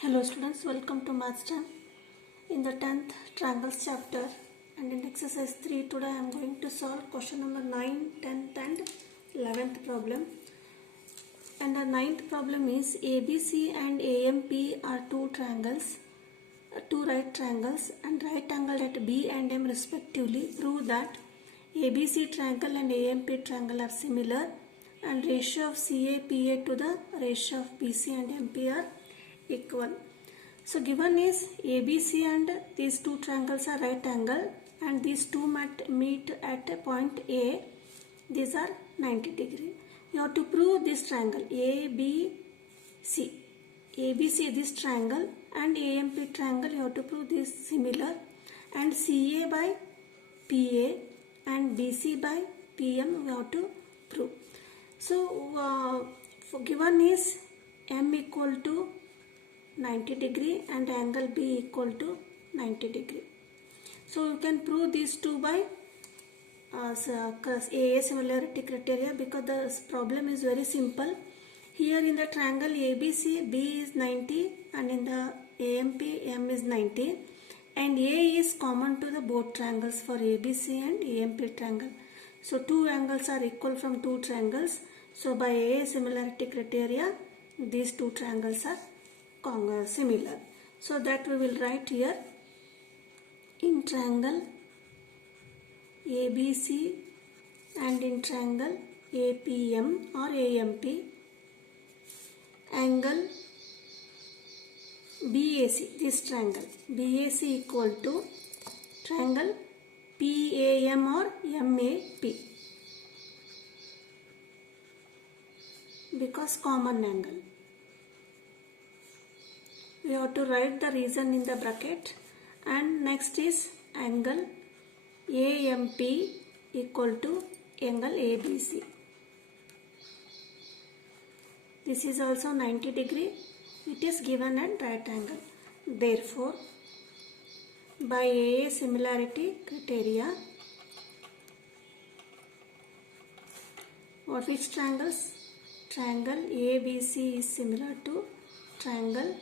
Hello students, welcome to Maths Jam. In the 10th triangles chapter and in exercise 3 today I am going to solve question number 9, 10th and 11th problem. And the 9th problem is ABC and AMP are two triangles, two right triangles and right angle at B and M respectively. Prove that ABC triangle and AMP triangle are similar and ratio of CAPA to the ratio of BC and MP are equal. So given is ABC and these two triangles are right angle and these two meet at a point A. These are 90 degree. You have to prove this triangle ABC. ABC this triangle and AMP triangle you have to prove this similar and CA by PA and BC by PM we have to prove. So for given is M equal to 90 degree and angle B equal to 90 degree. So you can prove these two by AA similarity criteria because the problem is very simple. Here in the triangle ABC, B is 90 and in the AMP, M is 90 and A is common to the both triangles for ABC and AMP triangle. So two angles are equal from two triangles. So by AA similarity criteria, these two triangles are similar. So that we will write here in triangle ABC and in triangle APM or AMP angle BAC, this triangle BAC equal to triangle PAM or MAP because common angle. We have to write the reason in the bracket and next is angle AMP equal to angle ABC. This is also 90 degree. It is given at right angle. Therefore, by AA similarity criteria, which triangles? Triangle ABC is similar to triangle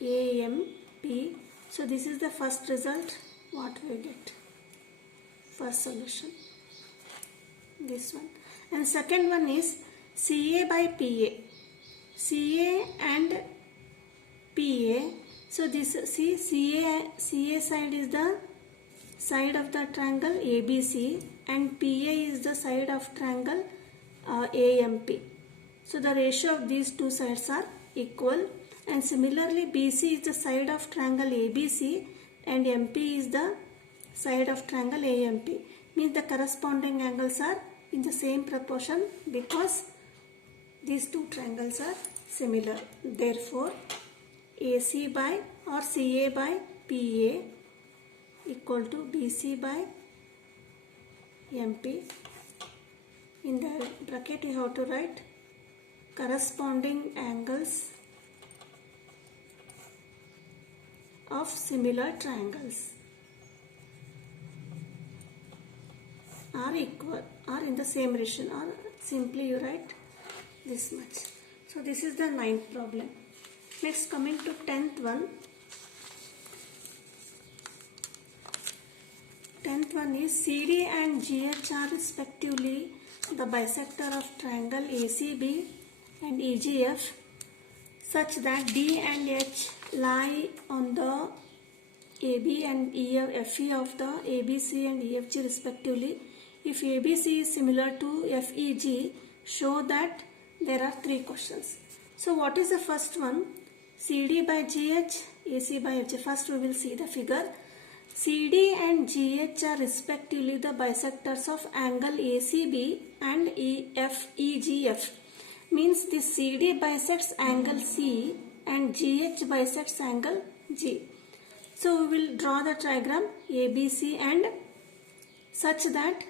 AMP. So this is the first result what we get. First solution. This one. And second one is CA by PA. CA and PA. So this see CA side is the side of the triangle ABC and PA is the side of triangle AMP. So the ratio of these two sides are equal. And similarly BC is the side of triangle ABC and MP is the side of triangle AMP. Means the corresponding angles are in the same proportion because these two triangles are similar. Therefore AC by or CA by PA equal to BC by MP. In the bracket you have to write corresponding angles of similar triangles are equal or in the same ratio or simply you write this much. So this is the 9th problem. Next coming to 10th one. 10th one is CD and GH are respectively the bisector of triangle ACB and EGF such that D and H lie on the AB and FE of the ABC and EFG respectively. If ABC is similar to FEG, show that there are three questions. So what is the first one? CD by GH, AC by FG. First we will see the figure. CD and GH are respectively the bisectors of angle ACB and EGF. Means this CD bisects angle C and GH bisects angle G. So we will draw the triangle ABC and such that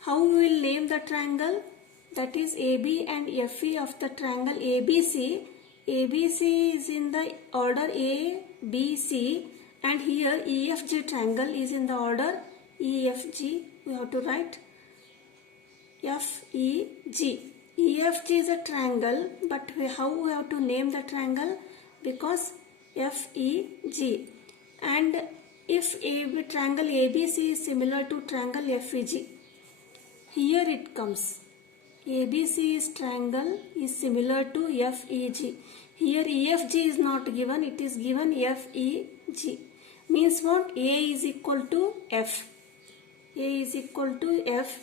how we will name the triangle, that is AB and FE of the triangle ABC. ABC is in the order A, B, C and here EFG triangle is in the order EFG. We have to write FEG. EFG is a triangle, but how we have to name the triangle? Because FEG. And if triangle ABC is similar to triangle FEG, here it comes. ABC is triangle is similar to FEG. Here EFG is not given, it is given FEG. Means what? A is equal to F. A is equal to F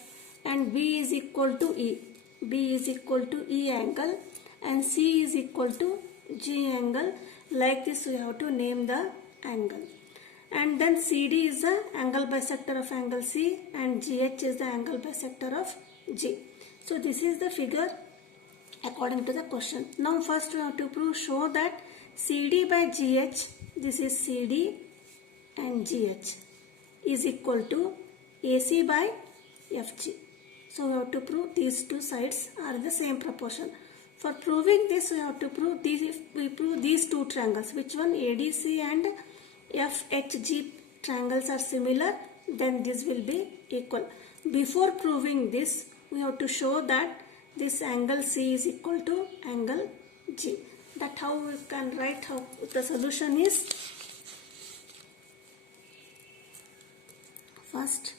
and B is equal to E. B is equal to E angle and C is equal to G angle. Like this we have to name the angle. And then CD is the angle bisector of angle C and GH is the angle bisector of G. So this is the figure according to the question. Now first we have to show that CD by GH, this is CD and GH, is equal to AC by FG. So we have to prove these two sides are in the same proportion. For proving this we have to prove these, if we prove these two triangles, which one? ADC and FHG triangles are similar, then this will be equal. Before proving this, we have to show that this angle C is equal to angle G. That how we can write how the solution is. First,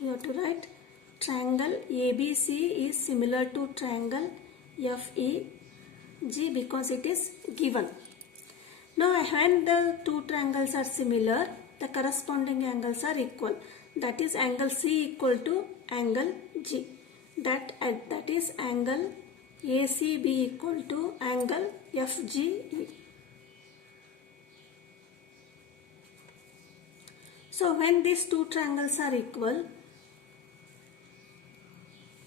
we have to write triangle ABC is similar to triangle FEG because it is given. Now when the two triangles are similar, the corresponding angles are equal. That is angle C equal to angle G. That is angle ACB equal to angle FGE. So when these two triangles are equal,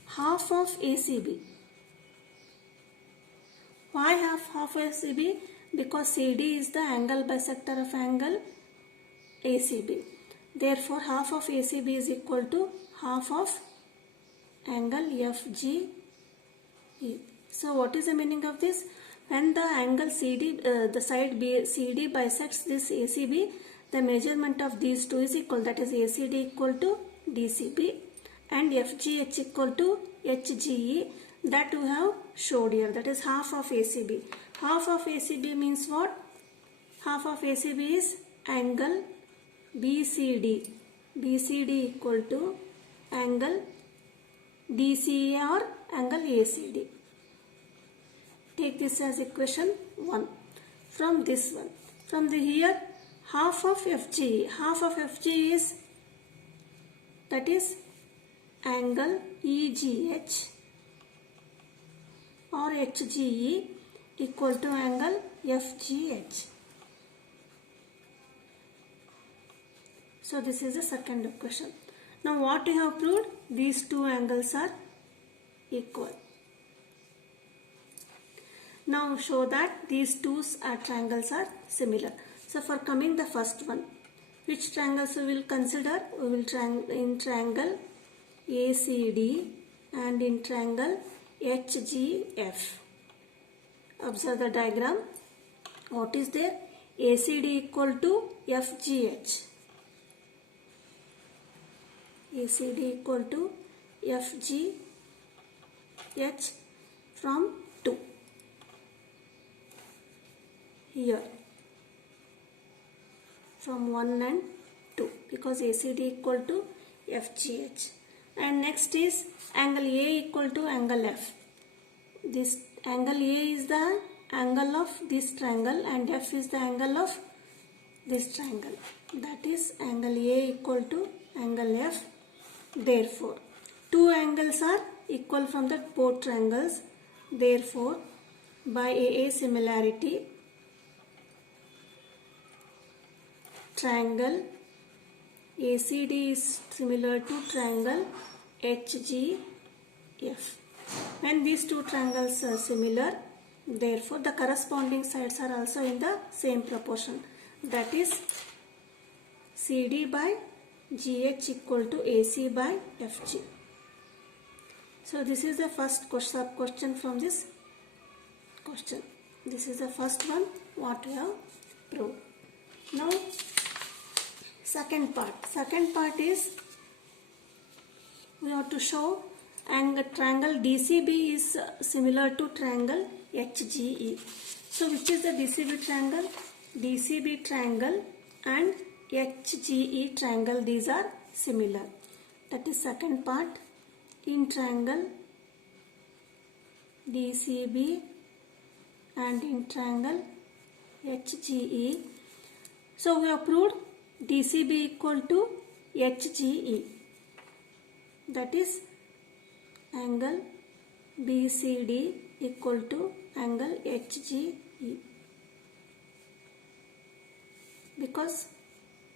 half of ACB. Why half ACB? Because CD is the angle bisector of angle ACB. Therefore, half of ACB is equal to half of angle FGE. So, what is the meaning of this? When the angle CD, the side CD bisects this ACB, the measurement of these two is equal. That is ACD equal to DCB and FGH equal to HGE. That we have showed here. That is half of ACB. Half of ACB means what? Half of ACB is angle BCD. BCD equal to angle DCA or angle ACD. Take this as equation 1. From this one. From the here, half of FG. Half of FG is, that is angle EGH or HGE equal to angle FGH. So this is the second equation. Now what we have proved? These two angles are equal. Now show that these two triangles are similar. So for coming the first one, which triangles we will consider? We will in triangle ACD and in triangle HGF. Observe the diagram. What is there? ACD equal to FGH. ACD equal to FGH from 2. Here. From 1 and 2. Because ACD equal to FGH. And next is angle A equal to angle F. This angle A is the angle of this triangle and F is the angle of this triangle. That is angle A equal to angle F. Therefore, two angles are equal from the both triangles. Therefore, by AA similarity, triangle ACD is similar to triangle HGF. When these two triangles are similar, therefore the corresponding sides are also in the same proportion. That is CD by GH equal to AC by FG. So this is the first sub question from this question. This is the first one what we have proved. Now second part. Second part is we have to show triangle DCB is similar to triangle HGE. So which is the DCB triangle? DCB triangle and HGE triangle, these are similar. That is second part. In triangle DCB and in triangle HGE. So we have proved DCB equal to HGE. That is angle BCD equal to angle HGE. Because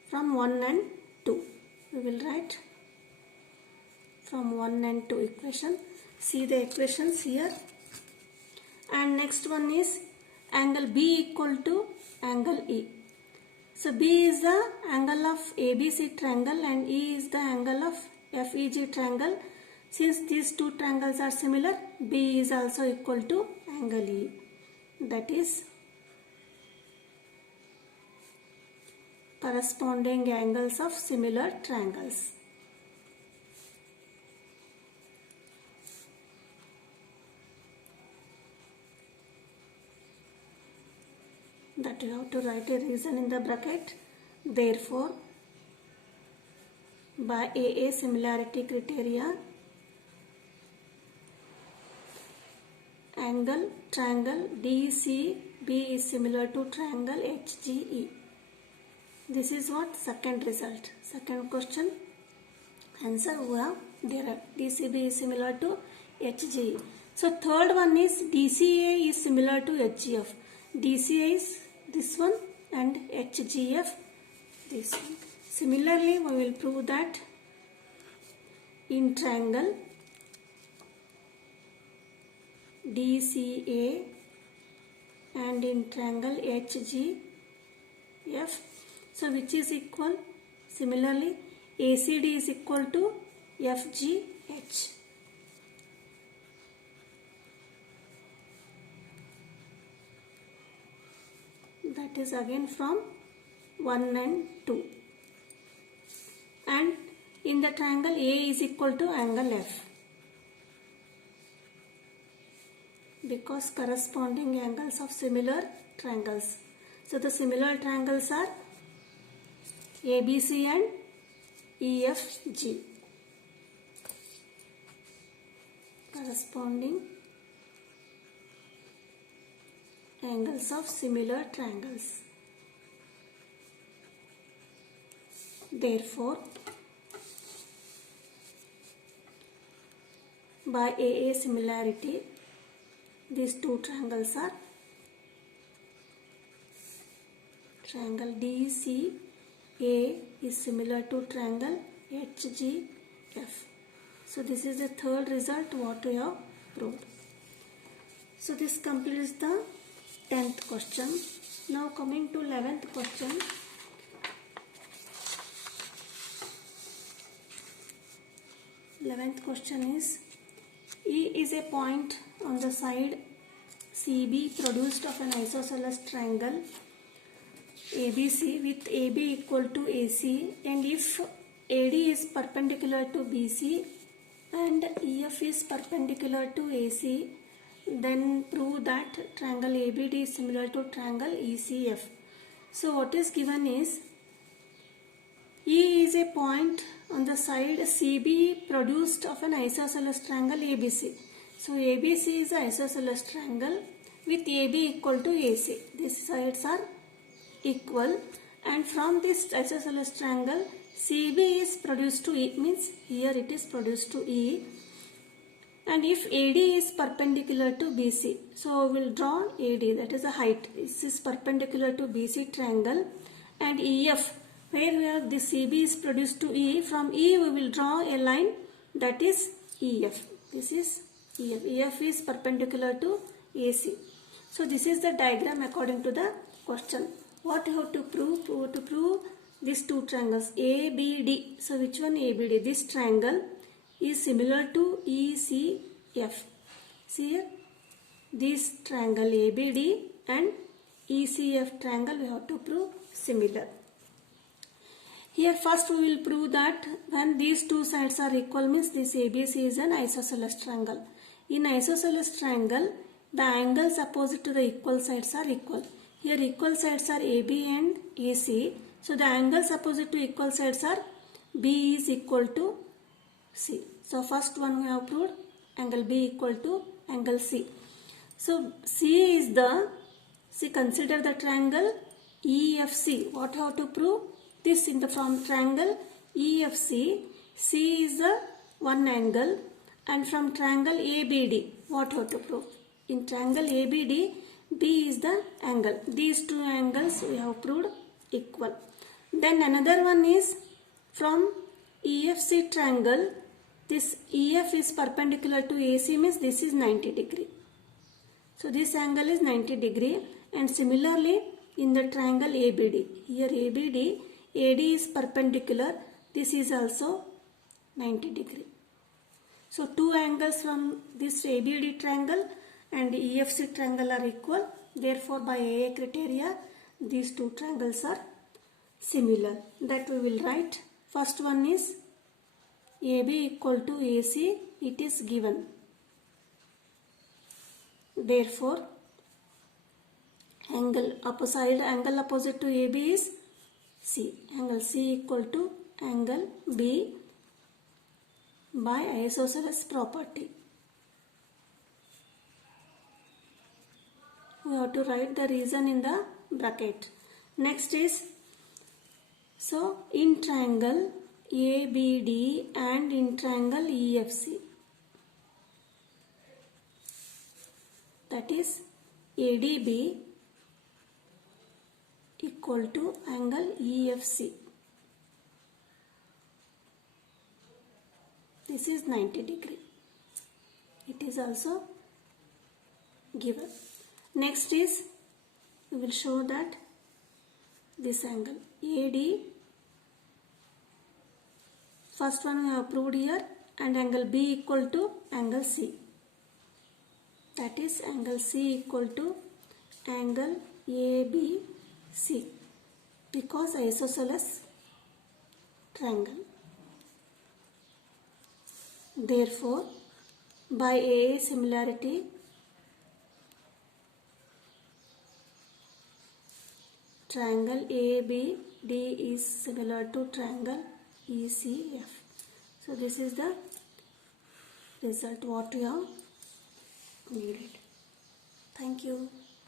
from 1 and 2 we will write from 1 and 2 equation. See the equations here. And next one is angle B equal to angle E. So B is the angle of ABC triangle and E is the angle of FEG triangle. Since these two triangles are similar, B is also equal to angle E. That is corresponding angles of similar triangles. That you have to write a reason in the bracket. Therefore, by AA similarity criteria, angle triangle DCB is similar to triangle HGE. This is what second result. Second question answer we have derived. DCB is similar to HGE. So third one is DCA is similar to HGF. DCA is this one and HGF this one. Similarly, we will prove that in triangle DCA and in triangle HGF, so which is equal, similarly ACD is equal to FGH. That is again from 1 and 2. And in the triangle A is equal to angle F. Because corresponding angles of similar triangles. So the similar triangles are ABC and EFG. Corresponding angles of similar triangles. Therefore, by AA similarity, these two triangles are triangle DCA is similar to triangle HGF. So this is the third result what we have proved. So this completes the 10th question. Now coming to 11th question. 11th question is, E is a point on the side CB produced of an isosceles triangle ABC with AB equal to AC, and if AD is perpendicular to BC and EF is perpendicular to AC, then prove that triangle ABD is similar to triangle ECF. So what is given is, E is a point on the side CB produced of an isosceles triangle ABC. So ABC is an isosceles triangle with AB equal to AC. These sides are equal, and from this isosceles triangle CB is produced to E, means here it is produced to E, and if AD is perpendicular to BC, so we will draw AD, that is the height. This is perpendicular to BC triangle, and EF, where we have the CB is produced to E, from E we will draw a line, that is EF. This is EF. EF is perpendicular to AC. So this is the diagram according to the question. What you have to prove? We have to prove these two triangles ABD. So which one ABD? This triangle is similar to ECF. See here, this triangle ABD and ECF triangle we have to prove similar. Here first we will prove that when these two sides are equal, means this ABC is an isosceles triangle. In isosceles triangle, the angles opposite to the equal sides are equal. Here equal sides are AB and AC. So the angles opposite to equal sides are B is equal to C. So first one we have proved angle B equal to angle C. So C is the, consider the triangle EFC. What have to prove? This in the from triangle EFC, C is the one angle, and from triangle ABD, what have to prove? In triangle ABD, B is the angle. These two angles we have proved equal. Then another one is from EFC triangle. This EF is perpendicular to AC, means this is 90 degree. So this angle is 90 degree, and similarly in the triangle ABD, here ABD, AD is perpendicular, this is also 90 degree. So two angles from this ABD triangle and EFC triangle are equal. Therefore by AA criteria these two triangles are similar. That we will write. First one is AB equal to AC, it is given. Therefore angle opposite to AB is C. Angle C equal to angle B by isosceles property. We have to write the reason in the bracket. Next is, so in triangle ABD and in triangle EFC, that is ADB equal to angle EFC. This is 90 degree. It is also given. Next is, we will show that this angle AD, first one we have proved here, and angle B equal to angle C. That is angle C equal to angle ABC, because isosceles triangle. Therefore by AA similarity triangle ABD is similar to triangle ECF. So this is the result what we have needed. Thank you.